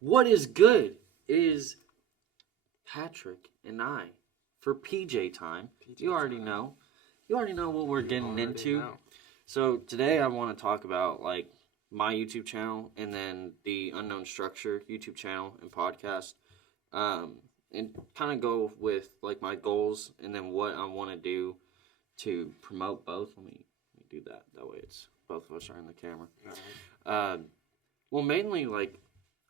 What is good? It is Patrick and I for PJ time. You already know. You already know what we're getting into. Know. So today I want to talk about like my YouTube channel and then the Unknown Structure YouTube channel and podcast, and kind of go with like my goals and then what I want to do to promote both. Let me do that. That way it's both of us are in the camera. Right. Well, mainly like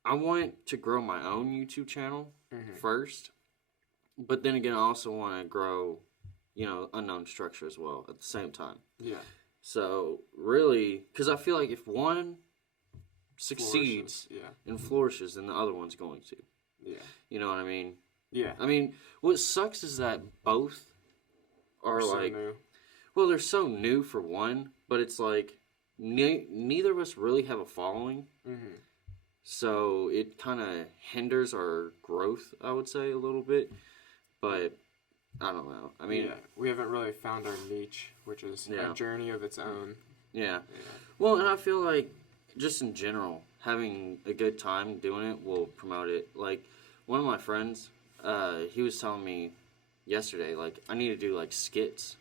I want to grow my own YouTube channel first, but then again I also want to grow, Unknown Structure as well at the same time. Yeah. So really, because I feel like if one succeeds and flourishes, then the other one's going to. Yeah. You know what I mean? Yeah. I mean, what sucks is that both are so like, new. well, they're so new for one, but it's like neither of us really have a following. Mm-hmm. So it kind of hinders our growth, I would say, a little bit. But I don't know. I mean, we haven't really found our niche, which is a journey of its own. Yeah. Well, and I feel like just in general, having a good time doing it will promote it. Like one of my friends, he was telling me yesterday, like I need to do like skits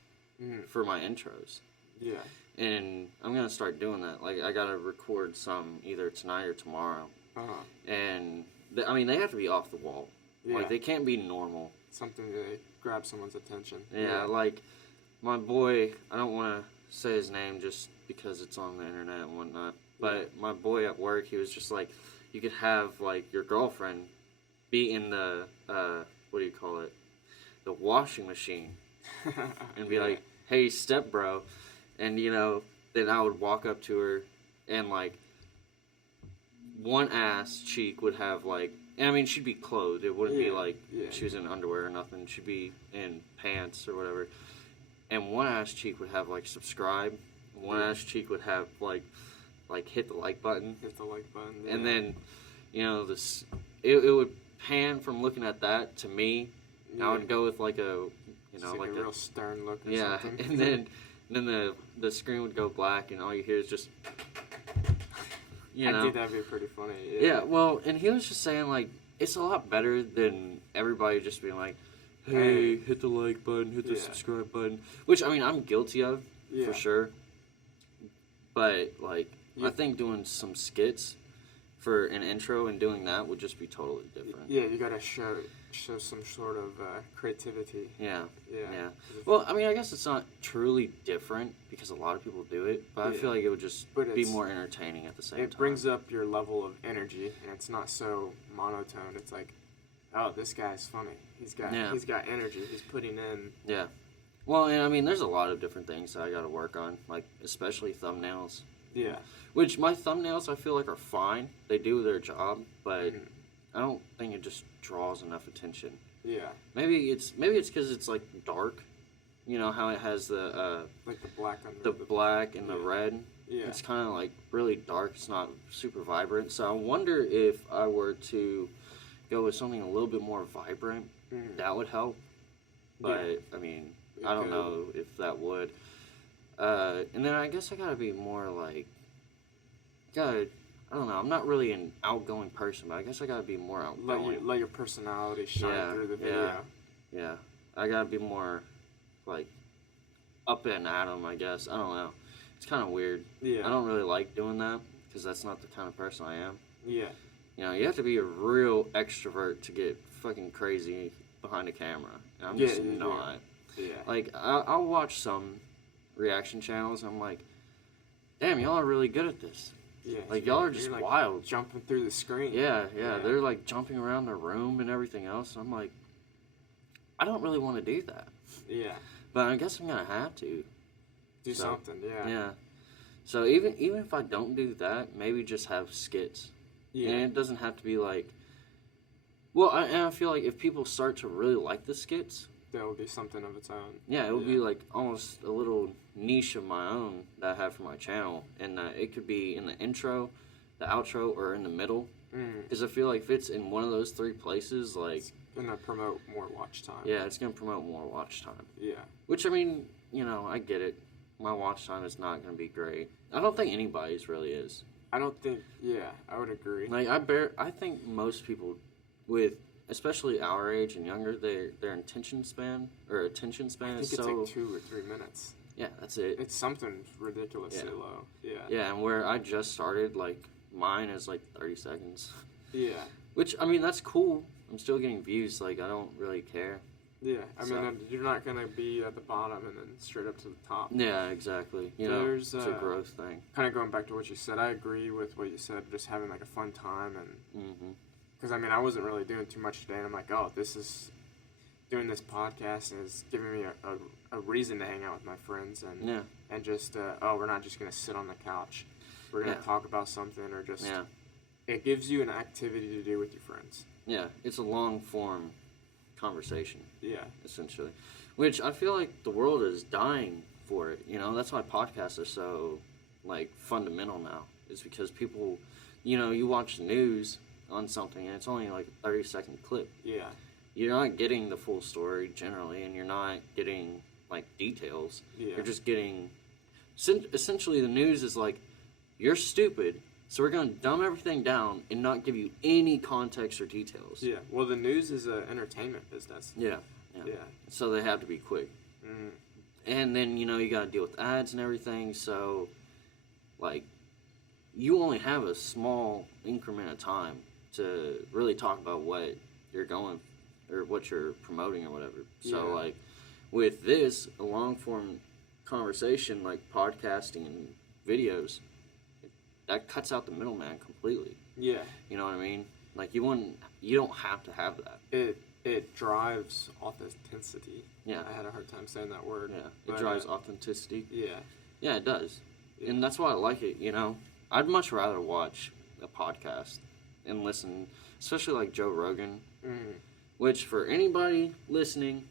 for my intros. Yeah. And I'm gonna start doing that. Like I gotta record some either tonight or tomorrow. And I mean, they have to be off the wall. Yeah. Like they can't be normal. Something to grab someone's attention. Yeah, like my boy. I don't want to say his name just because it's on the internet and whatnot. But my boy at work, he was just like, you could have like your girlfriend be in the what do you call it, the washing machine, and be like, hey, step bro. And, then I would walk up to her and, like, one ass cheek would have, like, and I mean, she'd be clothed. It wouldn't be like she was in underwear or nothing. She'd be in pants or whatever. And one ass cheek would have, like, subscribe. One ass cheek would have, like hit the like button. Hit the like button. Yeah. And then, it would pan from looking at that to me. Yeah. I would go with, like, a, like a real stern look or something. And then the screen would go black, and all you hear is just, I think that'd be pretty funny. Yeah, well, and he was just saying, like, it's a lot better than everybody just being like, hey, hit the like button, hit the subscribe button. Which, I mean, I'm guilty of, for sure. But, like, I think doing some skits for an intro and doing that would just be totally different. Yeah, you gotta show some sort of creativity. Yeah. Well, I mean, I guess it's not truly different because a lot of people do it, but I feel like it would just be more entertaining at the same time. It brings up your level of energy, and it's not so monotone. It's like, oh, this guy's funny. He's got energy. He's putting in. Yeah. Well, and I mean, there's a lot of different things that I got to work on, like especially thumbnails. Yeah. Which my thumbnails I feel like are fine. They do their job, but I don't think it just draws enough attention. Yeah. Maybe it's because it's like dark. You know how it has the like the black under the black and the red. Yeah. It's kind of like really dark. It's not super vibrant. So I wonder if I were to go with something a little bit more vibrant, that would help. But I mean, I don't know if that would. And then I guess I gotta be more like, I don't know. I'm not really an outgoing person, but I guess I gotta be more outgoing. Let your personality shine through the video. Yeah. I gotta be more like up and at 'em, I guess. I don't know. It's kind of weird. Yeah. I don't really like doing that because that's not the kind of person I am. Yeah. You have to be a real extrovert to get fucking crazy behind a camera. And I'm just not. Yeah. Like, I'll watch some reaction channels and I'm like, damn, y'all are really good at this. Yeah. Like, y'all are just like wild. Jumping through the screen. Yeah. They're like jumping around the room and everything else. And I'm like, I don't really want to do that. Yeah. But I guess I'm going to have to. Do something, Yeah. So even if I don't do that, maybe just have skits. Yeah. And it doesn't have to be like... Well, I feel like if people start to really like the skits... There will be something of its own. Yeah, it will be like almost a little niche of my own that I have for my channel. And it could be in the intro, the outro, or in the middle. Because I feel like if it's in one of those three places, like... It's going to promote more watch time. Yeah, it's going to promote more watch time. Yeah. Which, I mean, I get it. My watch time is not going to be great. I don't think anybody's really is. I don't think. Yeah, I would agree. Like I think most people, with especially our age and younger, their attention span is it's so. like 2 or 3 minutes. Yeah, that's it. It's something ridiculously low. Yeah. Yeah, and where I just started, like mine is like 30 seconds. Yeah. Which I mean, that's cool. I'm still getting views. Like I don't really care. Yeah, I mean, you're not gonna be at the bottom and then straight up to the top. Yeah, exactly. It's a growth thing. Kind of going back to what you said, I agree with what you said. Just having like a fun time, and because I mean, I wasn't really doing too much today, and I'm like, oh, doing this podcast is giving me a reason to hang out with my friends, and just we're not just gonna sit on the couch. We're gonna talk about something, or just it gives you an activity to do with your friends. Yeah, it's a long form conversation. Yeah. Essentially. Which I feel like the world is dying for it. That's why podcasts are so, like, fundamental now. Is because people, you watch the news on something and it's only like a 30-second clip. Yeah. You're not getting the full story generally, and you're not getting, like, details. Yeah. You're just getting... Essentially, the news is like, you're stupid, so we're going to dumb everything down and not give you any context or details. Yeah. Well, the news is an entertainment business. Yeah. So they have to be quick. Mm. And then, you got to deal with ads and everything. So, like, you only have a small increment of time to really talk about what you're going or what you're promoting or whatever. So, like, with this, a long-form conversation, like podcasting and videos, that cuts out the middleman completely. Yeah. You know what I mean? Like, you don't have to have that. It drives authenticity. Yeah. I had a hard time saying that word. Yeah. It drives authenticity. Yeah. Yeah, it does. Yeah. And that's why I like it, I'd much rather watch a podcast and listen, especially like Joe Rogan, which for anybody listening,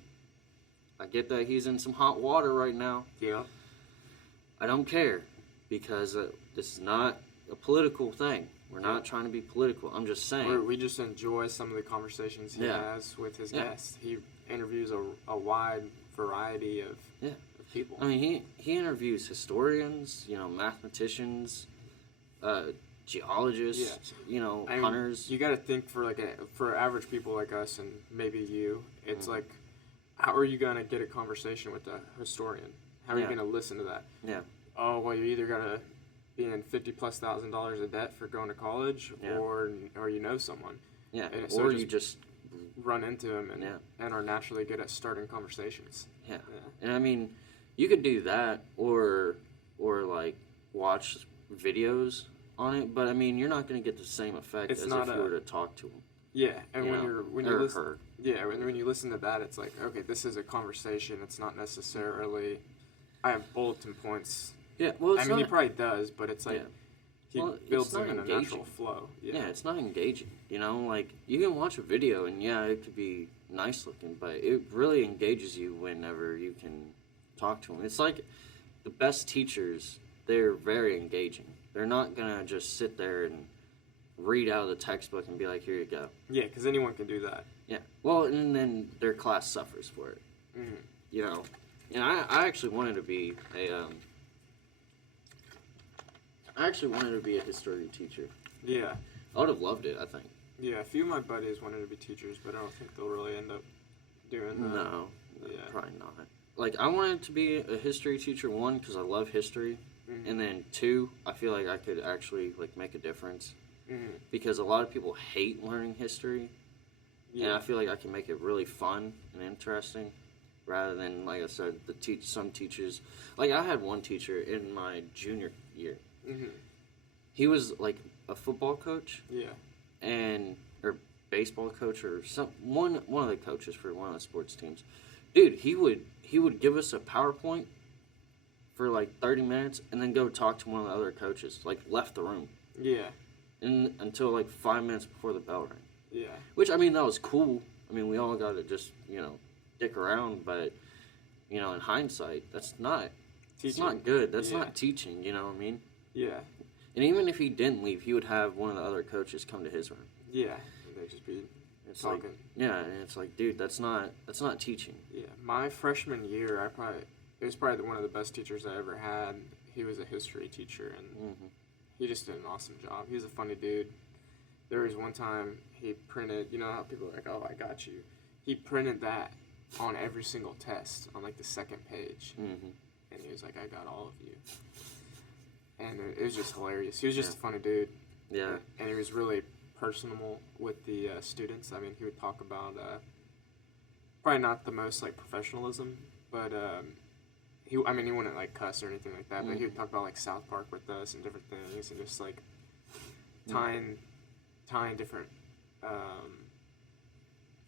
I get that he's in some hot water right now. Yeah. I don't care, because this is not a political thing. We're not trying to be political. I'm just saying. We just enjoy some of the conversations he has with his guests. He interviews a wide variety of people. I mean, he interviews historians, mathematicians, geologists, hunters. You got to think for average people like us and maybe you, it's like, how are you going to get a conversation with a historian? How are you going to listen to that? Yeah. Oh, well, you either got to be in $50,000+ of debt for going to college, or someone. Yeah. And or you just run into them and are naturally good at starting conversations. Yeah. And I mean, you could do that or like watch videos on it, but I mean, you're not going to get the same effect as if you were to talk to them. Yeah, and when you listen, when you listen to that, it's like, okay, this is a conversation. It's not necessarily I have bulletin points. Yeah, well, he probably does, but it's like he builds them in a natural flow. Yeah, it's not engaging. Like you can watch a video and it could be nice looking, but it really engages you whenever you can talk to them. It's like the best teachers; they're very engaging. They're not gonna just sit there and read out of the textbook and be like, "Here you go." Yeah, because anyone can do that. Yeah. Well, and then their class suffers for it. Mm-hmm. And I actually wanted to be a history teacher. Yeah. I would have loved it, I think. Yeah, a few of my buddies wanted to be teachers, but I don't think they'll really end up doing that. No, probably not. Like, I wanted to be a history teacher, one, because I love history, and then two, I feel like I could actually, like, make a difference. Because a lot of people hate learning history, and I feel like I can make it really fun and interesting, rather than, like I said, some teachers. Like, I had one teacher in my junior year. He was like a football coach, or baseball coach, or one of the coaches for one of the sports teams. Dude, he would give us a PowerPoint for like 30 minutes and then go talk to one of the other coaches, like left the room. Yeah. Until like 5 minutes before the bell rang. Yeah. Which, I mean, that was cool. I mean, we all got to just dick around, but in hindsight, that's not teaching. It's not good. That's not teaching. You know what I mean? Yeah. And even if he didn't leave, he would have one of the other coaches come to his room. Yeah. And they'd just be talking. Like, and it's like, dude, that's not teaching. Yeah. My freshman year, it was probably one of the best teachers I ever had. He was a history teacher, and he just did an awesome job. He was a funny dude. There was one time he printed, you know how people are like, oh, I got you. He printed that on every single test on like the second page. Mm-hmm. And he was like, I got all of you. And it was just hilarious. He was just a funny dude. Yeah. And he was really personable with the students. I mean, he would talk about, probably not the most like professionalism, but he wouldn't like cuss or anything like that, but he would talk about like South Park with us and different things and just like tying different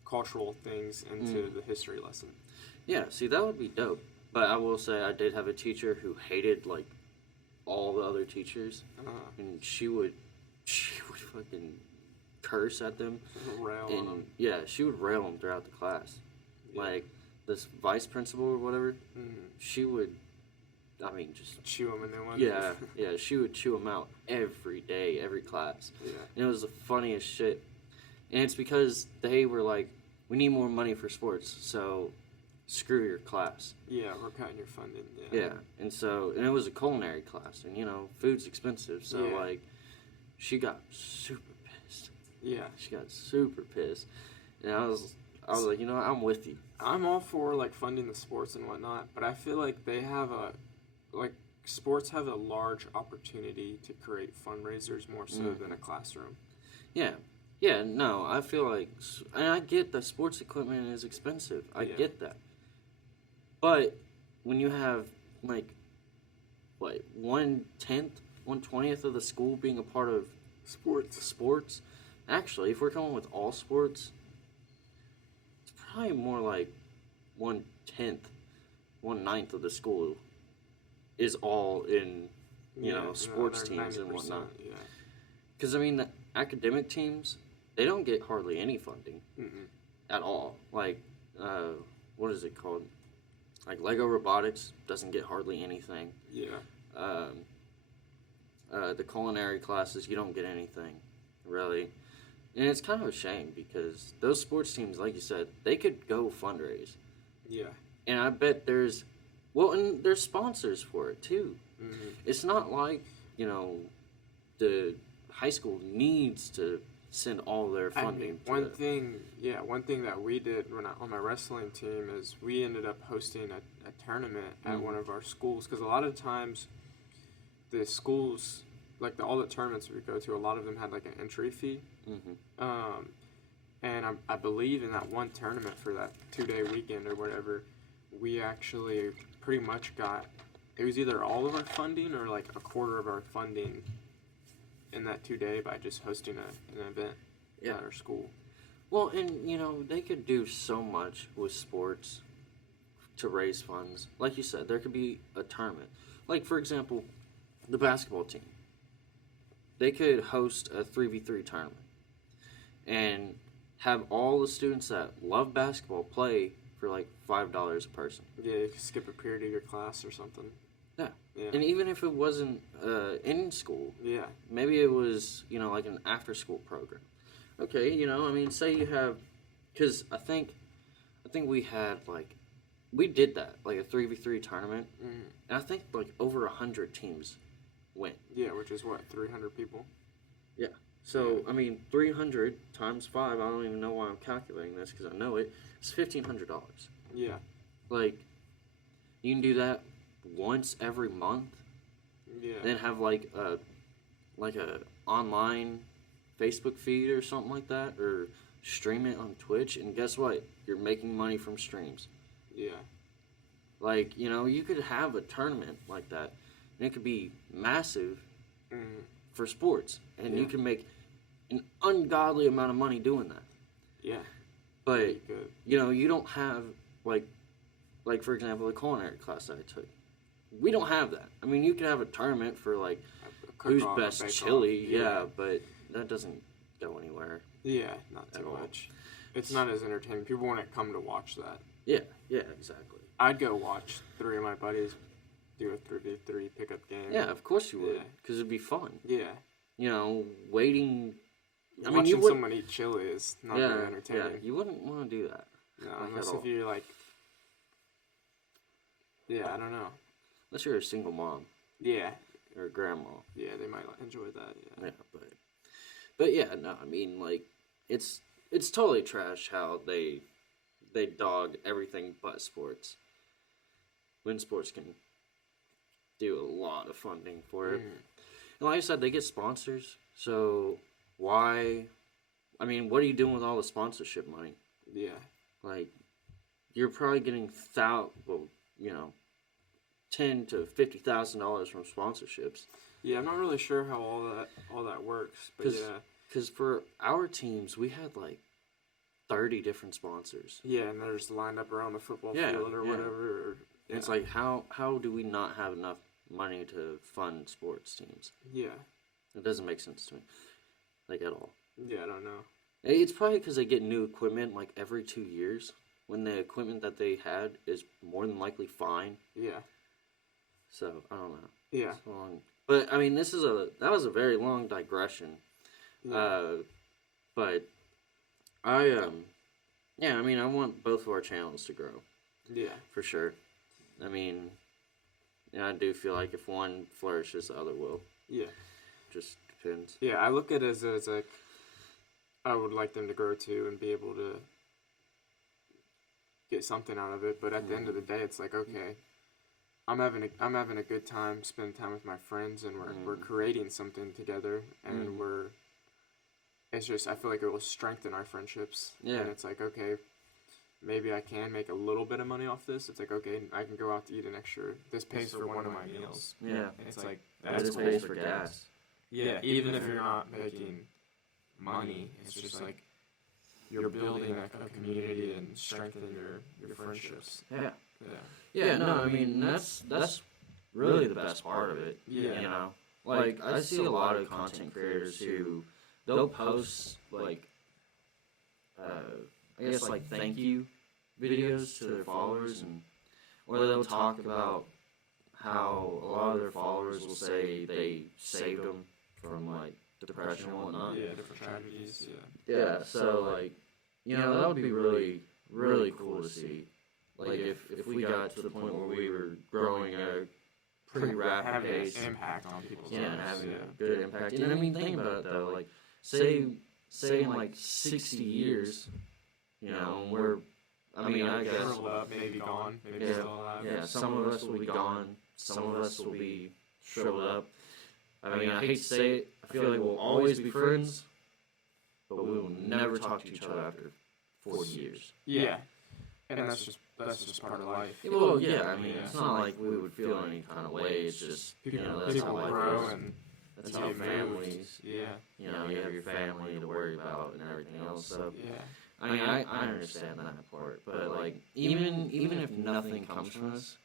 cultural things into the history lesson. Yeah, see, that would be dope. But I will say I did have a teacher who hated like all the other teachers, and she would fucking curse at them, Rail and on them. yeah, she would rail them throughout the class. Yeah. Like this vice principal or whatever, she would, I mean, just chew them and they went. yeah, she would chew them out every day, every class. Yeah. And it was the funniest shit. And it's because they were like, we need more money for sports, so screw your class. Yeah, we're cutting your funding. Yeah, and it was a culinary class, and food's expensive, so like, she got super pissed. Yeah. She got super pissed, and I was like, I'm with you. I'm all for like funding the sports and whatnot, but I feel like sports have a large opportunity to create fundraisers more so than a classroom. Yeah. Yeah, no, I feel like, and I get that sports equipment is expensive. I get that. But when you have, like, what, 1/10, 1/20th of the school being a part of sports, actually, if we're going with all sports, it's probably more like 1/10, 1/9 of the school is all in, sports teams and whatnot. Yeah. Because, I mean, the academic teams, they don't get hardly any funding at all. Like, what is it called? Like, Lego Robotics doesn't get hardly anything. Yeah. The culinary classes, you don't get anything, really. And it's kind of a shame because those sports teams, like you said, they could go fundraise. Yeah. And I bet there's sponsors for it, too. Mm-hmm. It's not like, the high school needs to send all their funding. One thing that we did on my wrestling team is we ended up hosting a tournament at one of our schools, because a lot of times the schools, like all the tournaments we go to, a lot of them had like an entry fee. And I believe in that one tournament for that 2-day weekend or whatever, we actually pretty much got, it was either all of our funding or like a quarter of our funding in that 2-day by just hosting an event at our school. Well, and, they could do so much with sports to raise funds. Like you said, there could be a tournament. Like, for example, the basketball team. They could host a 3v3 tournament and have all the students that love basketball play for, like, $5 a person. Yeah, you could skip a period of your class or something. Yeah. And even if it wasn't in school, maybe it was, like an after-school program. Okay, say you have, because I think we had, like, we did that, like a 3v3 tournament, and I think, like, over 100 teams went. Yeah, which is what, 300 people? Yeah. So, I mean, 300 times 5, I don't even know why I'm calculating this, because I know it, it's $1,500. Yeah. Like, you can do that once every month, then have like a online Facebook feed or something like that, or stream it on Twitch, and guess what? You're making money from streams. Yeah. Like, you could have a tournament like that, and it could be massive for sports, and you can make an ungodly amount of money doing that. Yeah. But you don't have like for example, the culinary class that I took. We don't have that. I mean, you could have a tournament for, like, who's best chili, but that doesn't go anywhere. Yeah, not too much. It's not as entertaining. People wouldn't come to watch that. Yeah, exactly. I'd go watch 3 of my buddies do a 3v3 pickup game. Yeah, of course you would, because it'd be fun. Yeah. Waiting. Watching someone eat chili is not very entertaining. Yeah, you wouldn't want to do that. No, unless if you're like, I don't know. Unless you're a single mom. Yeah, or grandma. Yeah, they might enjoy that. Yeah. Yeah, but yeah, no, I mean, like, it's totally trash how they dog everything but sports. When sports can do a lot of funding for it. And like I said, they get sponsors. So why? I mean, what are you doing with all the sponsorship money? Yeah. Like, you're probably getting $10,000 to $50,000 from sponsorships. Yeah, I'm not really sure how all that works, but yeah. Because for our teams, we had like 30 different sponsors. Yeah, and they're just lined up around the football field or whatever. And it's like, how do we not have enough money to fund sports teams? Yeah. It doesn't make sense to me, like, at all. Yeah, I don't know. It's probably because they get new equipment like every 2 years, when the equipment that they had is more than likely fine. Yeah. So I don't know. Yeah. It's long. But I mean, that was a very long digression. Yeah. But I I want both of our channels to grow. Yeah. For sure. I mean, I do feel like if one flourishes, the other will. Yeah. Just depends. Yeah, I look at it as like, I would like them to grow too and be able to get something out of it. But at the end of the day, it's like, okay, I'm having a good time spending time with my friends, and we're creating something together, and it's just, I feel like it will strengthen our friendships. Yeah. And it's like, okay, maybe I can make a little bit of money off this. It's like, okay, I can go out to eat an extra. This pays for one of my meals. Yeah. It's like, This cool. pays for gas. Yeah, even if you're not making money, it's just like you're building a community and strengthening your friendships. Yeah. Yeah. Yeah, no, I mean, that's really the best part of it. Yeah. You know? Like, I see a lot of content creators who, they'll post, like, I guess, like, thank you videos to their followers, or they'll talk about how a lot of their followers will say they saved them from, like, depression and whatnot. Yeah, different tragedies, Yeah, so, like, that would be really, really cool to see. Like, if we got to the point where we were growing at a pretty rapid pace. Having an impact on people's lives. Yeah, having a good impact. And I mean, think about it, though. Like, say in, like, 60 years, we're, I guess. Curled up, maybe gone, maybe still alive. Yeah, some of us will be gone. Some of us will be shriveled up. I mean, I hate to say it. I feel like we'll always be friends, but we will never talk to each other after 40 years. Yeah. And that's just part of life. Well, yeah, I mean, it's not like we would feel any kind of way. It's just, that's how life grow, is. and That's how families, Yeah. you have your family to worry about and everything else. So, Yeah. I mean, I understand that part. But, like, even if nothing comes from us,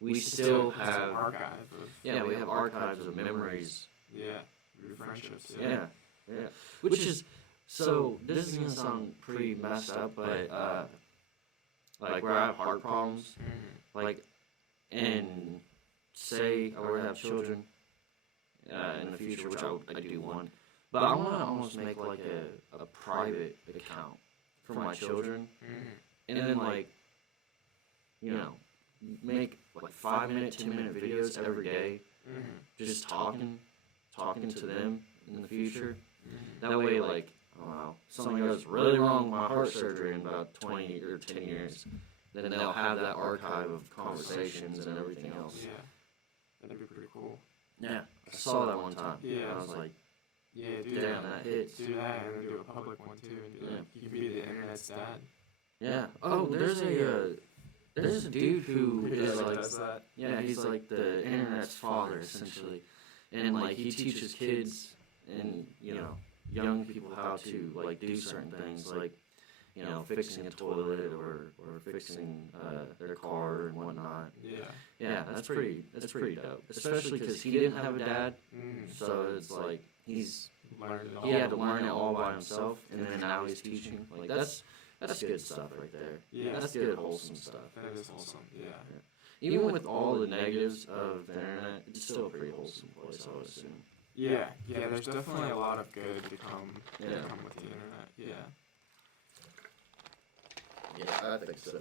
we still It's have, an archive of, we have archives of memories. yeah, your friendships. Yeah. Which is, so, this is going to sound pretty messed up, but, like, where I have heart problems, like, and say I were to have children in the future, which I do want, but I want to almost make, like, a private account for my children, and then, like, make, like, 5-minute, 10-minute videos every day, just talking to them in the future. That way, like, I don't know, something goes really wrong with my heart surgery in about 20 or 10 years, then they'll have that archive of conversations and everything else. Yeah. That'd be pretty cool. Yeah, I saw that one time. Yeah. I was like, Yeah, do damn, that. that hits. Do that, and then do a public one too. And do you can be the internet's dad. Yeah. Oh, there's a dude who is like, does that. yeah, he's like the internet's father essentially, and like he teaches kids and young people how to like do certain things like fixing a toilet or fixing their car and whatnot. Yeah, that's pretty dope. Especially because he didn't have a dad, so it's like he had to learn it all by himself, and then now he's teaching. Like that's good stuff right there. Yeah, That's good wholesome stuff. That is wholesome. Yeah. Even with all the negatives of the internet, it's still a pretty wholesome place, I would assume. Yeah. There's definitely a lot of good to come with the internet. Yeah. Yeah, I think so.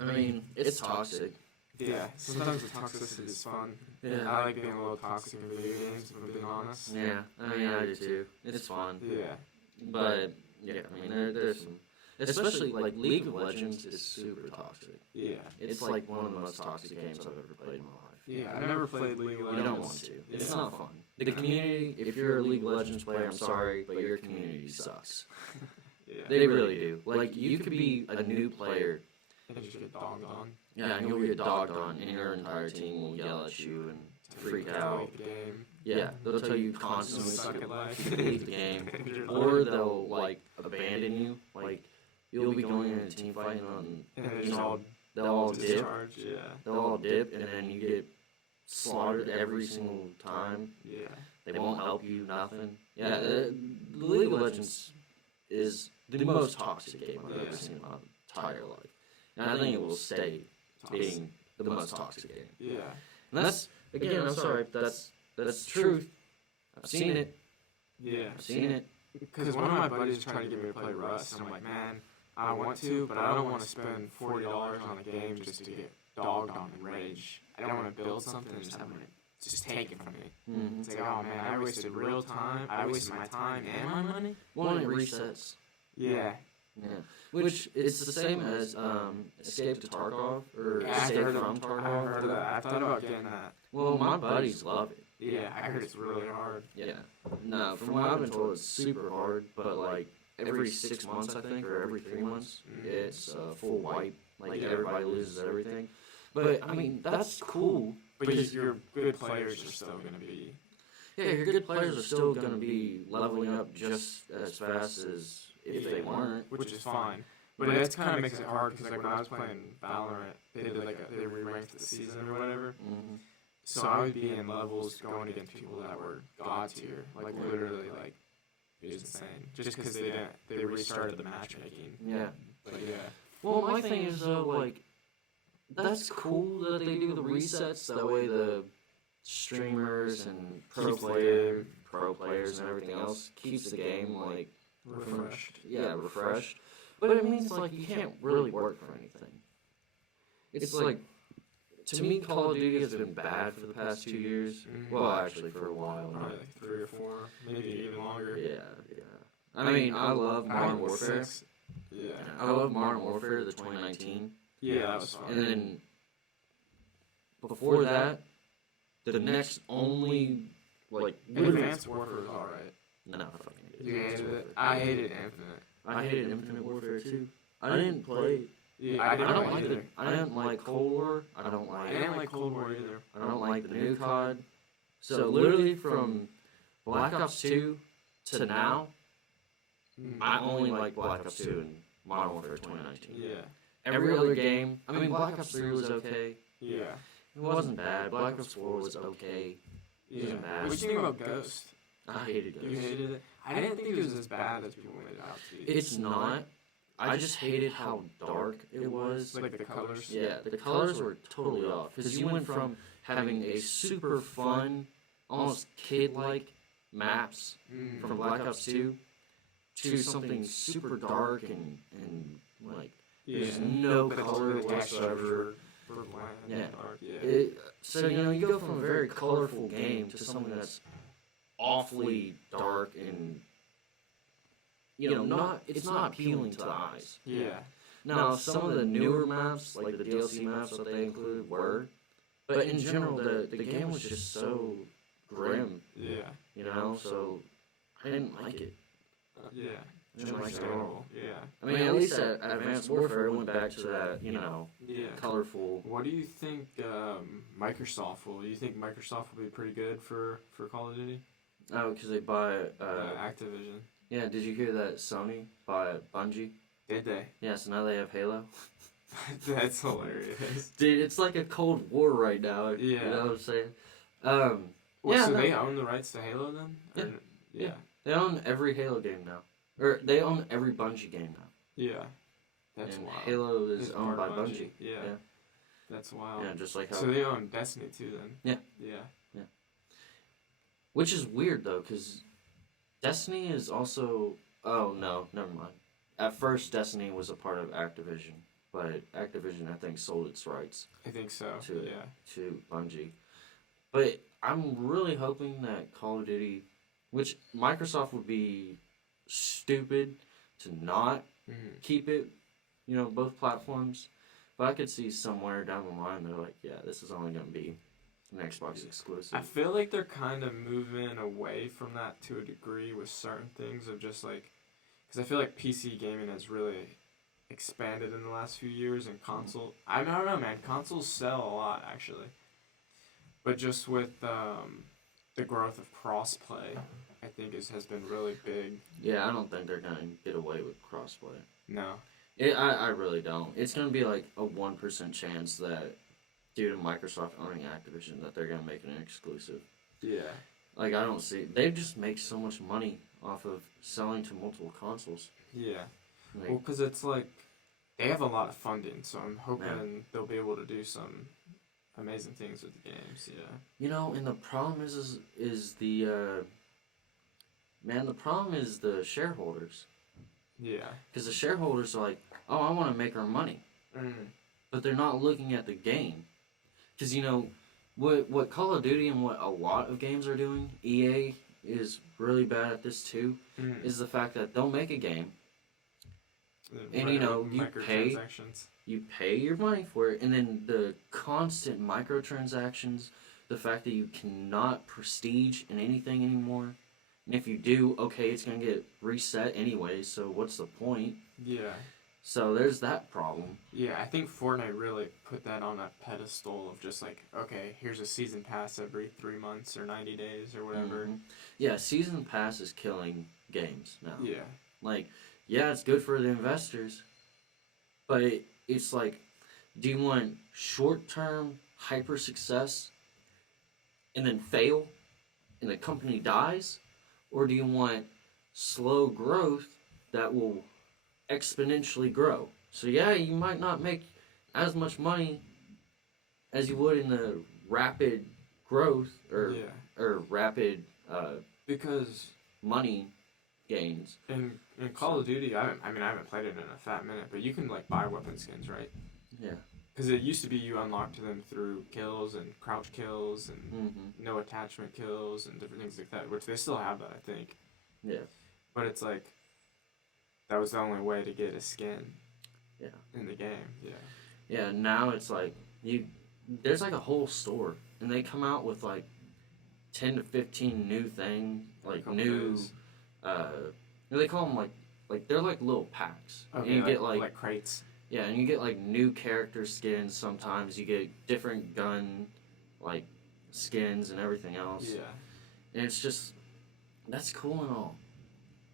I mean, it's toxic. Yeah, sometimes the toxicity is fun. Yeah. I like being a little toxic in video games, if I'm being honest. Yeah, I mean, I do too. It's fun. Yeah. But, yeah, I mean, there's some... Especially, like, League of Legends is super toxic. Yeah. It's, like, one of the most toxic games I've ever played in my life. Yeah, I've never played League of Legends. You don't want to. It's not fun. The community, if you're a League of Legends player, I'm sorry, but your community sucks. Yeah. They really do. Like, you could be a new player. And you just get dogged on. Yeah, and you'll get dogged on, and your entire team will yell at you and freak out. The game. Yeah, they'll tell you constantly Suck at life. to leave the game. Or they'll, like, abandon you. Like, you'll be going in a team fight And you know, they'll all dip. discharge. Yeah. They'll all dip, and then you get slaughtered every single time. Yeah. They won't help you, nothing. Yeah, the League of Legends is the most toxic game I've ever seen in my entire life. And I think it will stay being the most toxic game. Yeah. And that's, again, I'm sorry, that's the truth. I've seen it. Yeah. I've seen it. Because one of my buddies tried to get me to play Rust, and I'm like, man, I want to, but I don't want to spend $40 on a game just to get dogged on and rage. I don't want to build something and just have it just taken from me. Mm-hmm. It's like, oh man, I wasted real time. I wasted my time and my money. Well, it resets. Yeah. Yeah. Which, it's the same as Escape to Tarkov, or Yeah, I've Escape heard from I've Tarkov. heard of that. I've thought about getting that. Well, my buddies love it. Yeah, I heard it's really hard. Yeah. No, from what I've been told, it's super hard, but like every 6 months, I think, or every 3 months, it's a full wipe. Like everybody loses everything. But I mean, that's cool. Because your good players are still going to be... Yeah, your good players are still going to be leveling up just as fast as if they weren't. Which is fine. But it kind of makes it hard, because like when I was playing Valorant, they did they re-ranked the season or whatever. Mm-hmm. So I would be in levels going against people that were god tier, like literally, like it was insane. Just because they restarted the matchmaking. Yeah. But yeah. Well, my thing is like, that's cool that they do the resets. That way, the streamers and pro players and everything else keeps the game like Refreshed. Yeah, refreshed. But it means like you can't really work for anything. It's like, to me, Call of Duty has been bad for the past 2 years. Mhm. Well, actually, for a while now. Probably like 3 or 4, maybe even longer. Yeah, yeah. I mean, I love Modern Warfare. Yeah. I love Modern Warfare, the 2019. Yeah, that was fun. And then, before that, the next only, like, Advanced Warfare was alright. No, I fucking hated You Advanced hated Warfare. it? I hated Infinite. I hated Infinite Warfare too. I didn't play. Yeah, I didn't don't like either. I didn't like Cold War. I don't I like. didn't like Cold War either. I don't like the new COD. So literally from Black Ops 2 to now, I only like Black Ops 2 and Modern Warfare 2019. Yeah. Every other game, I mean, Black Ops 3 was okay. Yeah. It wasn't bad. Black Ops 4 was okay. It Yeah. wasn't bad. What do you think about Ghost? I hated Ghost. You hated it? I didn't think it was as bad as people made it out to be. It's not. I just hated how dark it was. Like the colors? Yeah, the colors were totally off. Because you went from having a super fun, almost kid-like maps from Black Ops 2 to something super dark and like, there's no But it's color really whatsoever. for bland Yeah. and dark. Yeah. So, you go from a very colorful game to something that's awfully dark and, it's not appealing to the eyes. Yeah. Now, some of the newer maps, like the DLC maps that they included, were, but in general, the game was just so grim, Yeah. so I didn't like it. Yeah. I didn't like it at all. Yeah. I mean, at least at Advanced Warfare, it went back to that, Yeah. colorful. What do you think Microsoft will? Do you think Microsoft will be pretty good for Call of Duty? Oh, because they buy, Activision. yeah, did you hear that Sony bought Bungie? Did they? Yeah, so now they have Halo. That's hilarious. Dude, it's like a Cold War right now. Yeah. You know what I'm saying? So they own the rights to Halo then? Yeah. Or, yeah. They own every Halo game now. Or they own every Bungie game now. Yeah. That's and wild. Halo is It's owned part by of Bungie. Yeah. That's wild. Yeah, just like how. So they own Destiny too then? Yeah. Yeah. Which is weird though, because Destiny is also. Oh no, never mind. At first, Destiny was a part of Activision, but Activision, I think, sold its rights I think so. to Bungie. But I'm really hoping that Call of Duty, which Microsoft would be stupid to not keep it, both platforms. But I could see somewhere down the line they're like, yeah, this is only going to be an Xbox exclusive. I feel like they're kind of moving away from that to a degree with certain things of just like, because I feel like PC gaming has really expanded in the last few years, and console. I don't know, man. Consoles sell a lot actually, but just with the growth of crossplay, I think has been really big. Yeah, I don't think they're gonna get away with crossplay. No. I really don't. It's gonna be like a 1% chance that due to Microsoft owning Activision that they're gonna make it an exclusive. Yeah. Like I don't see they just make so much money off of selling to multiple consoles. Yeah. Like, Well, because it's like they have a lot of funding, so I'm hoping they'll be able to do some amazing things with the games. Yeah. And the problem is the the problem is the shareholders. Yeah. Because the shareholders are like, oh, I want to make our money, but they're not looking at the game. Because what Call of Duty and what a lot of games are doing, EA is really bad at this too, is the fact that they'll make a game, and you pay your money for it, and then the constant microtransactions, the fact that you cannot prestige in anything anymore, and if you do, okay, it's gonna get reset anyway, so what's the point? Yeah. So there's that problem. Yeah, I think Fortnite really put that on a pedestal of just like, okay, here's a season pass every 3 months or 90 days or whatever. Yeah, season pass is killing games now. Yeah. Like, yeah, it's good for the investors, but it's like, do you want short-term hyper success and then fail and the company dies? Or do you want slow growth that will exponentially grow? So yeah, you might not make as much money as you would in the rapid growth or rapid because money gains. In Call of Duty, I haven't played it in a fat minute, but you can like buy weapon skins, right? Yeah. Because it used to be you unlocked them through kills and crouch kills and no attachment kills and different things like that, which they still have that, I think. Yeah. But it's like, that was the only way to get a skin. Yeah. In the game, yeah. Yeah, now it's like, there's like a whole store, and they come out with like 10 to 15 new things, like new, they call them like they're like little packs. Okay, and you get like crates. Yeah, and you get like new character skins sometimes. You get different gun like skins and everything else. Yeah. And it's just, that's cool and all.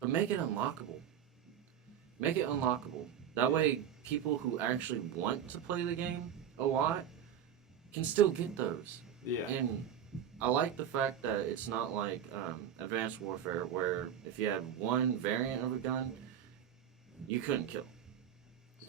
But make it unlockable. Make it unlockable. That way people who actually want to play the game a lot can still get those. Yeah. And I like the fact that it's not like Advanced Warfare where if you had one variant of a gun, you couldn't kill.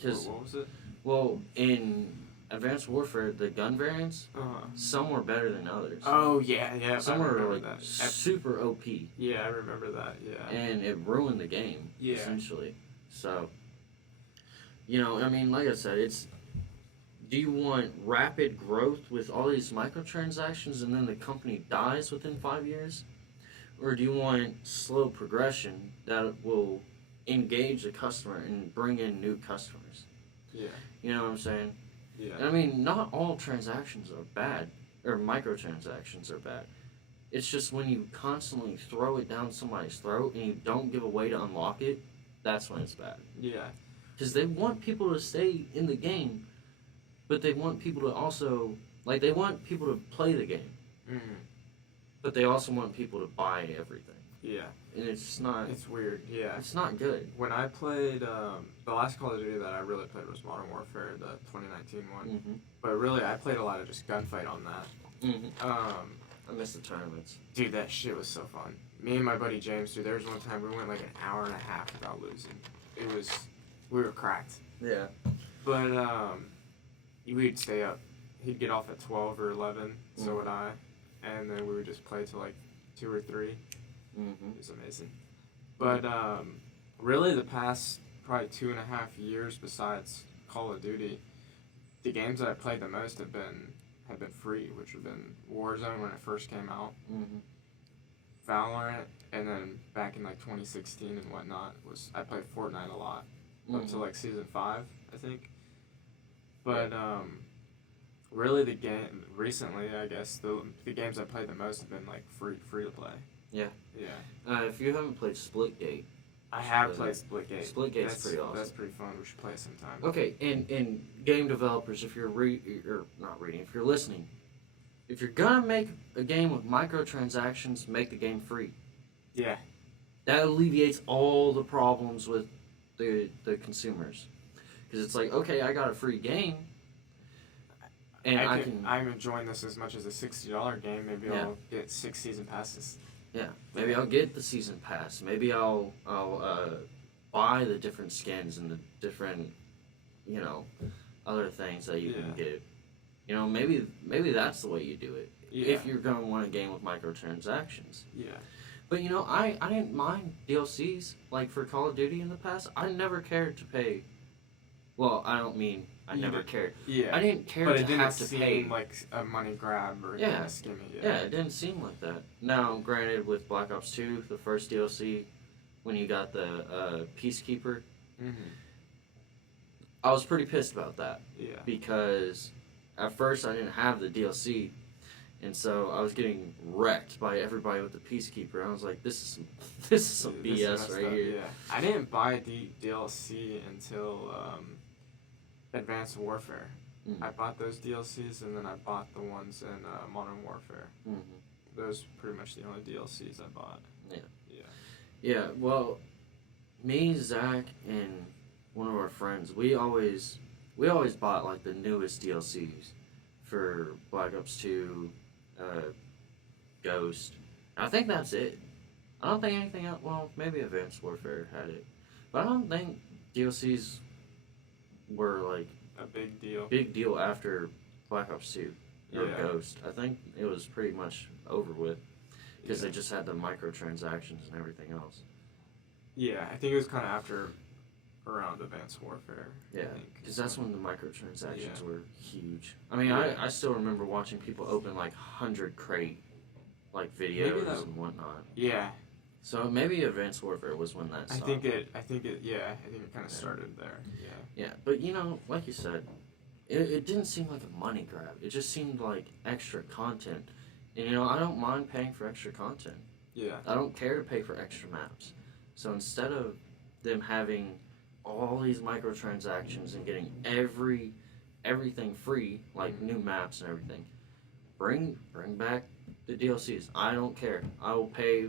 What was it? Well, in Advanced Warfare, the gun variants, some were better than others. Oh, yeah. Some were like super OP. Yeah, I remember that, yeah. And it ruined the game, essentially. So, like I said, do you want rapid growth with all these microtransactions and then the company dies within 5 years? Or do you want slow progression that will engage the customer and bring in new customers? Yeah. You know what I'm saying? Yeah. And not all transactions are bad, or microtransactions are bad. It's just when you constantly throw it down somebody's throat and you don't give a way to unlock it, that's when it's bad. Yeah. Because they want people to stay in the game, but they want people to also, they want people to play the game. But they also want people to buy everything. Yeah. And it's not... It's weird, yeah. It's not good. When I played, the last Call of Duty that I really played was Modern Warfare, the 2019 one. But really, I played a lot of just gunfight on that. I miss the tournaments. Dude, that shit was so fun. Me and my buddy James, dude, there was one time we went like an hour and a half without losing. We were cracked. Yeah. But, we'd stay up. He'd get off at 12 or 11, so would I. And then we would just play till like 2 or 3. It was amazing. But really the past probably 2.5 years besides Call of Duty, the games that I played the most have been free, which have been Warzone when it first came out, Valorant, and then back in like 2016 and whatnot I played Fortnite a lot, up to like season 5, I think. But really recently, I guess the games I played the most have been like free to play. Yeah. Yeah. If you haven't played Splitgate, I have played Splitgate. Splitgate's pretty awesome. That's pretty fun. We should play it sometime. Okay, and game developers, if you're if you're listening, if you're gonna make a game with microtransactions, make the game free. Yeah. That alleviates all the problems with the consumers, because it's like, okay, I got a free game, and I'm enjoying this as much as a $60 game. Maybe I'll get 6 season passes. Yeah, maybe I'll get the season pass. Maybe I'll buy the different skins and the different, other things that you can get. Maybe that's the way you do it. Yeah. If you're going to want a game with microtransactions. Yeah. But I didn't mind DLCs like for Call of Duty in the past. I never cared to pay. Well, I don't mean I never cared. Yeah. I didn't care but to it didn't have to pay. seem like a money grab or kind of skimmy. Yeah, it didn't seem like that. Now, granted, with Black Ops 2, the first DLC, when you got the Peacekeeper, I was pretty pissed about that. Yeah. Because at first I didn't have the DLC, and so I was getting wrecked by everybody with the Peacekeeper. I was like, this is some BS right here. Yeah. I didn't buy the DLC until Advanced Warfare. I bought those DLCs, and then I bought the ones in Modern Warfare. Those are pretty much the only DLCs I bought. Yeah, well, me, Zach, and one of our friends, we always bought like the newest DLCs for Black Ops 2, Ghost. I think that's it. I don't think anything else. Well, maybe Advanced Warfare had it, but I don't think DLCs were like a big deal after Black Ops 2 or Ghost. I think it was pretty much over with because they just had the microtransactions and everything else. Yeah, I think it was kind of around Advanced Warfare. Yeah, because that's when the microtransactions were huge. I mean, I still remember watching people open like 100 crate like videos and whatnot. Yeah. So maybe Advanced Warfare was when that started. I think it kind of started there. Yeah, but like you said, it didn't seem like a money grab. It just seemed like extra content. And I don't mind paying for extra content. Yeah. I don't care to pay for extra maps. So instead of them having all these microtransactions and getting everything free, like new maps and everything, bring back the DLCs. I don't care. I will pay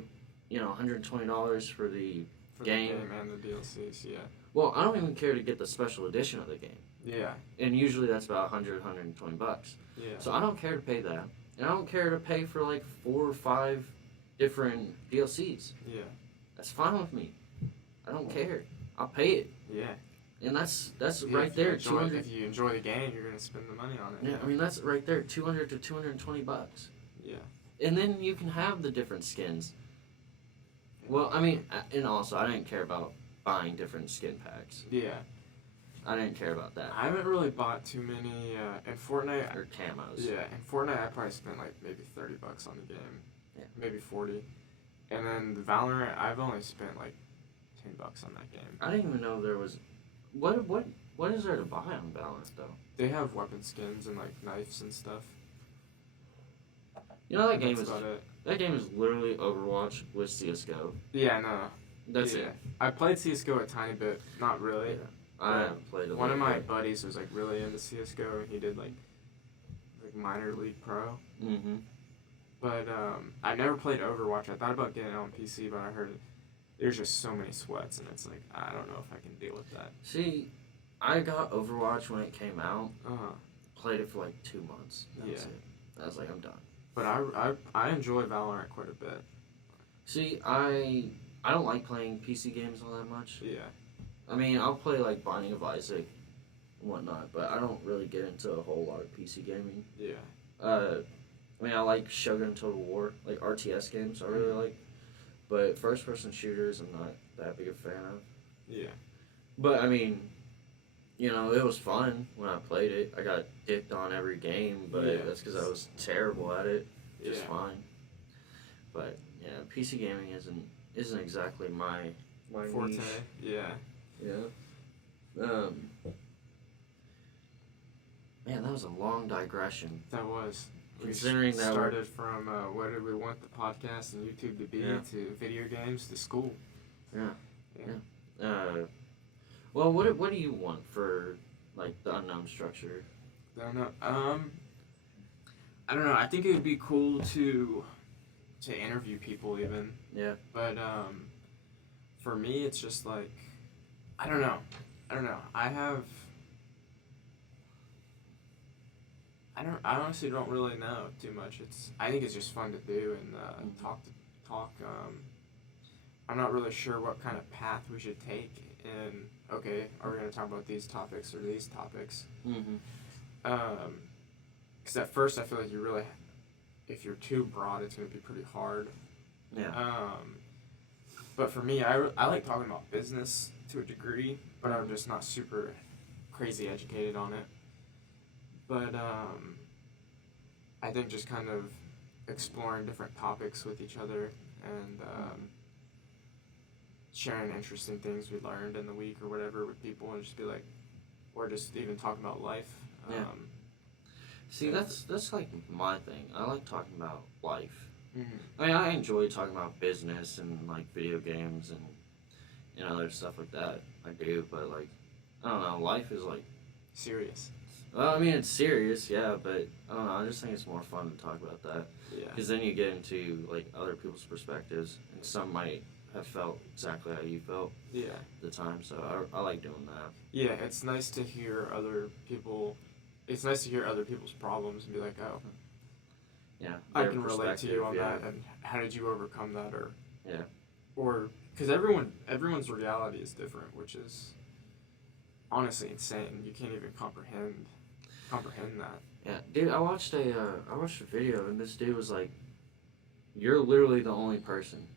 $120 for the game and the DLCs. Yeah. Well, I don't even care to get the special edition of the game. Yeah. And usually that's about $120. Yeah. So I don't care to pay that. And I don't care to pay for like 4 or 5 different DLCs. Yeah. That's fine with me. I don't care. I'll pay it. Yeah. And that's right there. If you enjoy the game, you're gonna spend the money on it. Yeah, I mean that's right there. $200 to $220. Yeah. And then you can have the different skins. Well, I mean, and also I didn't care about buying different skin packs. Yeah. I didn't care about that. I haven't really bought too many in Fortnite. Or camos. Yeah, in Fortnite I probably spent like maybe $30 on the game. Yeah. Maybe 40. And then the Valorant, I've only spent like $10 on that game. I didn't even know there was. What is there to buy on Valorant though? They have weapon skins and like knives and stuff. That game is. That game is literally Overwatch with CS:GO. Yeah, no. That's it. I played CS:GO a tiny bit, not really. Yeah. I haven't played it. One of my buddies was like really into CS:GO, and he did like minor league pro. But I never played Overwatch. I thought about getting it on PC, but I heard there's just so many sweats, and it's like I don't know if I can deal with that. See, I got Overwatch when it came out. Played it for like 2 months. That's it. I was like, I'm done. But I enjoy Valorant quite a bit. See, I don't like playing PC games all that much. Yeah. I mean, I'll play like Binding of Isaac and whatnot, but I don't really get into a whole lot of PC gaming. Yeah. I mean, I like Shogun Total War, like RTS games I really like, but first-person shooters I'm not that big a fan of. Yeah. But, I mean, you know, it was fun when I played it. I got dicked on every game, but that's because I was terrible at it. Just fine. But yeah, PC gaming isn't exactly my forte. niche. Yeah. Man, that was a long digression. That was. Considering we that started from what did we want the podcast and YouTube to be to video games to school. Well, what do you want for like the unknown structure? I don't know. I don't know. I think it would be cool to interview people even. Yeah. But for me, it's just like I don't know. I honestly don't really know too much. I think it's just fun to do and talk. I'm not really sure what kind of path we should take. And okay, are we going to talk about these topics or these topics? Because at first I feel like if you're too broad, it's going to be pretty hard. Yeah. But for me, I like talking about business to a degree, but I'm just not super crazy educated on it. But I think just kind of exploring different topics with each other and sharing interesting things we learned in the week or whatever with people and just be like, or just even talking about life. See, that's like my thing. I like talking about life. Mm-hmm. I mean, I enjoy talking about business and like video games and other stuff like that. I do, but like, I don't know. Life is like serious. Well, I mean, it's serious, yeah, but I don't know. I just think it's more fun to talk about that. Yeah. Because then you get into like other people's perspectives, and some might have felt exactly how you felt. Yeah. At the time, so I like doing that. Yeah, it's nice to hear other people. It's nice to hear other people's problems and be like, oh. Yeah. I can relate to you on that, and how did you overcome that, or. Yeah. Or because everyone's reality is different, which is honestly insane. You can't even comprehend that. Yeah, dude, I watched a video, and this dude was like, "You're literally the only person.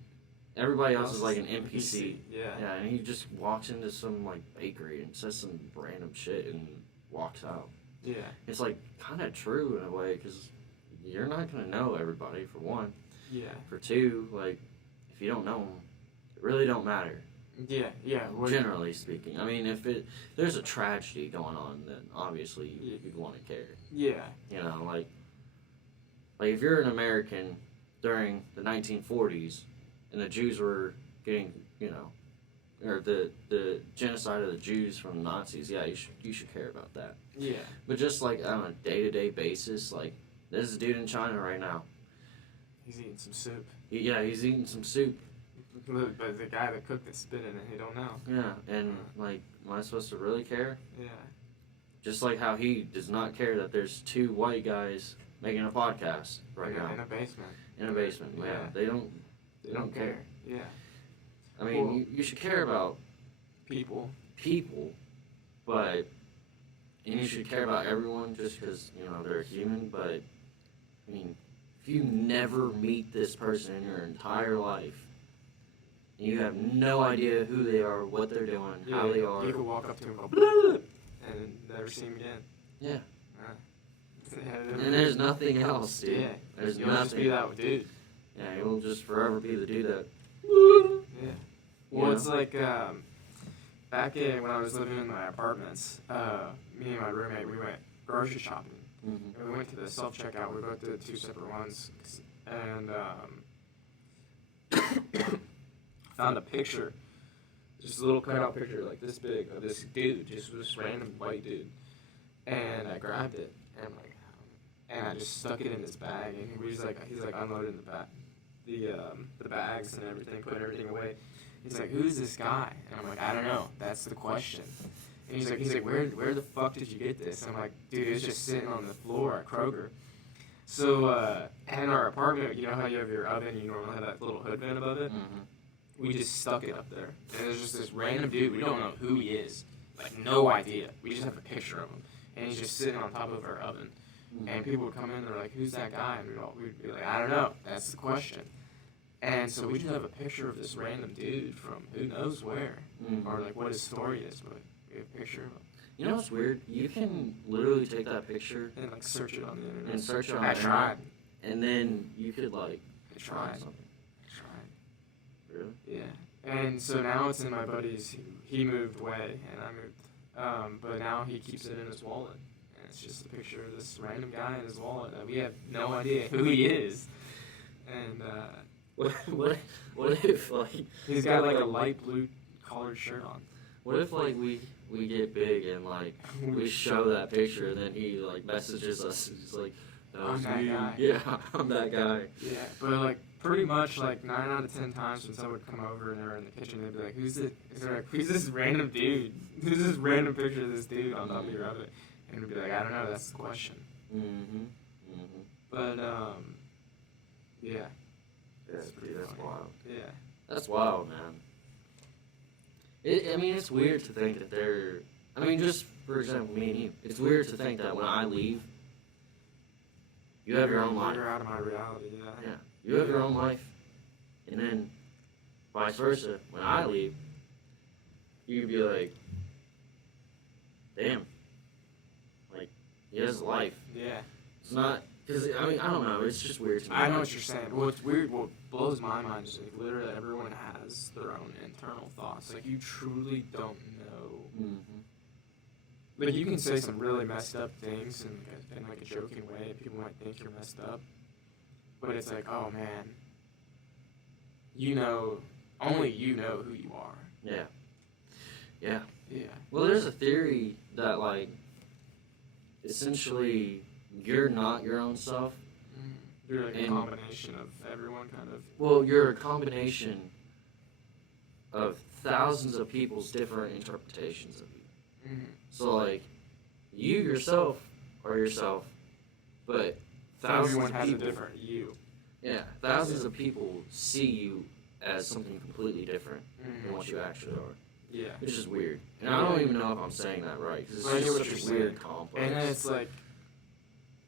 Everybody else is like an NPC." Yeah. Yeah, and he just walks into some like bakery and says some random shit and walks out. Yeah. It's like kind of true in a way, because you're not gonna know everybody, for one. Yeah. For two, like, if you don't know them, it really don't matter. Yeah. Generally speaking, I mean, if there's a tragedy going on, then obviously you'd want to care. Yeah. You know, like if you're an American during the 1940s and the Jews were getting, you know, or the genocide of the Jews from the Nazis, yeah, you should care about that. Yeah. But just like on a day-to-day basis, like there's a dude in China right now. He's eating some soup. He's eating some soup. But the guy that cooked it spit in it, he don't know. Yeah, and like, am I supposed to really care? Yeah. Just like how he does not care that there's two white guys making a podcast right now. In a basement. In a basement, yeah. They don't care. Yeah. I mean, you should care about people, but and you should care about everyone just because, you know, they're human. But I mean, if you never meet this person in your entire life, you have no idea who they are, what they're doing, how they are. You could walk up to them and go, and never see them again. Yeah. And there's nothing else, dude. Yeah. There's You'll nothing. just be that dude. Yeah, you'll just forever be the dude that. Yeah. Well, it's like back when I was living in my apartments, me and my roommate, we went grocery shopping. Mm-hmm. And we went to the self-checkout. We both did two separate ones. And found a picture, just a little cutout picture like this big of this dude, just this random white dude. And I grabbed it and I just stuck it in his bag. And he's like unloading the bags and everything, putting everything away. He's like, "Who's this guy?" And I'm like, "I don't know. That's the question." And he's like, "Where the fuck did you get this?" And I'm like, "Dude, it's just sitting on the floor at Kroger." So in our apartment, you know how you have your oven, you normally have that little hood vent above it. Mm-hmm. We just stuck it up there. And there's just this random dude. We don't know who he is. Like, no idea. We just have a picture of him. And he's just sitting on top of our oven. Mm-hmm. And people would come in, they're like, "Who's that guy?" And we'd be like, "I don't know. That's the question." And so we just have a picture of this random dude from who knows where. Mm-hmm. Or, like, what his story is. But we have a picture of him. You know what's weird? You can literally take that picture And like search it on the internet. and search it on I the tried. internet, and then you could like I tried. find something. I tried. Really? Yeah. And so now it's in my buddy's. He moved away, and I moved. But now he keeps it in his wallet. And it's just a picture of this random guy in his wallet that we have no idea who he is. And What if like he's got like a light blue collared shirt on. what if like we get big and like we show that picture and then he like messages us and he's like, that I'm was that me. guy. Yeah, I'm that guy. Yeah, but like pretty much like 9 out of 10 times when someone would come over and they're in the kitchen, they'd be like, who's this random dude? Who's this random picture of this dude on top of your oven? And we'd be like, I don't know, that's the question. But yeah. That's funny. wild. Yeah. That's wild, man. I mean, it's weird to think that they're. I mean, just for example, me and you. It's weird to think that when I leave, you have your own life. You're out of my reality, yeah. Yeah, you have your own life, and then vice versa. When I leave, you'd be like, "Damn, like he has a life." Yeah. It's not because I mean I don't know. It's just weird to me. I know what you're saying. Well, it's weird. What blows my mind is like literally everyone has their own internal thoughts. Like you truly don't know. Like you can say some really messed up things in like a joking way, and people might think you're messed up. But it's like, oh man, you know, only you know who you are. Yeah. Yeah. Yeah. Well, there's a theory that like essentially you're not your own self. You're like a And- combination of everyone, kind of. Well, you're a combination of thousands of people's different interpretations of you. So, like, you yourself are yourself, but thousands Everyone of has people, a different you. yeah, thousands of people see you as something completely different than what you actually are, Yeah. which is weird. And I don't even know if I'm saying that right because I it's hear what just such a you're weird saying. complex. And then it's like,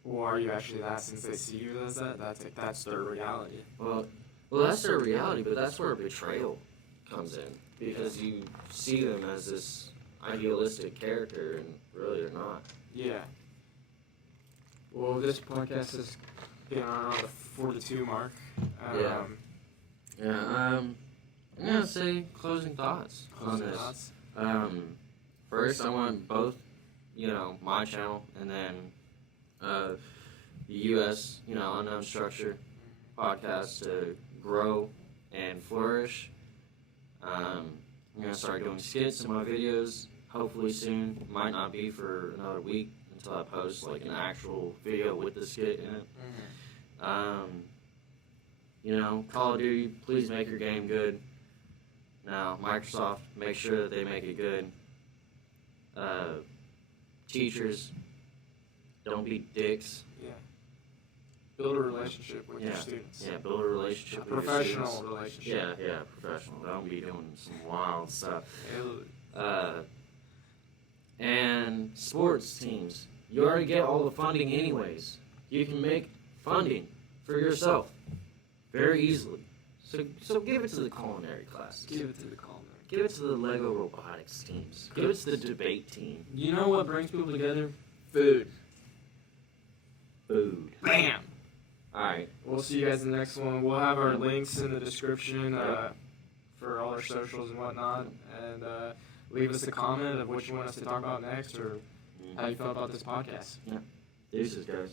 well, are you actually that since they see you as that? That's their reality. Well, that's their reality, but that's where betrayal comes in because you see them as this idealistic character, and really they're not. Yeah. Well, this podcast is getting on the 42 mark. Yeah. I'm gonna say closing thoughts on this. Thoughts? First, I want both, my channel and then the U.S., Unknown Structure podcast to grow and flourish. I'm gonna start doing skits in my videos. Hopefully soon. Might not be for another week until I post like an actual video with the skit in it. Call of Duty, please make your game good. Now, Microsoft, make sure that they make it good. Teachers, don't be dicks. Yeah. Build a relationship with your students. Yeah, build a relationship A with your professional students. relationship. Yeah, professional. Don't be doing some wild stuff. Yeah. And sports teams, you already get all the funding anyways. You can make funding for yourself very easily. So give it to the culinary classes. Give it to the culinary. Give it to the Lego robotics teams. Give it to the debate team. You know what brings people together? Food. Food. Bam! Alright. We'll see you guys in the next one. We'll have our links in the description for all our socials and whatnot. And leave us a comment of what you want us to talk about next or how you felt about this podcast. Deuces, guys.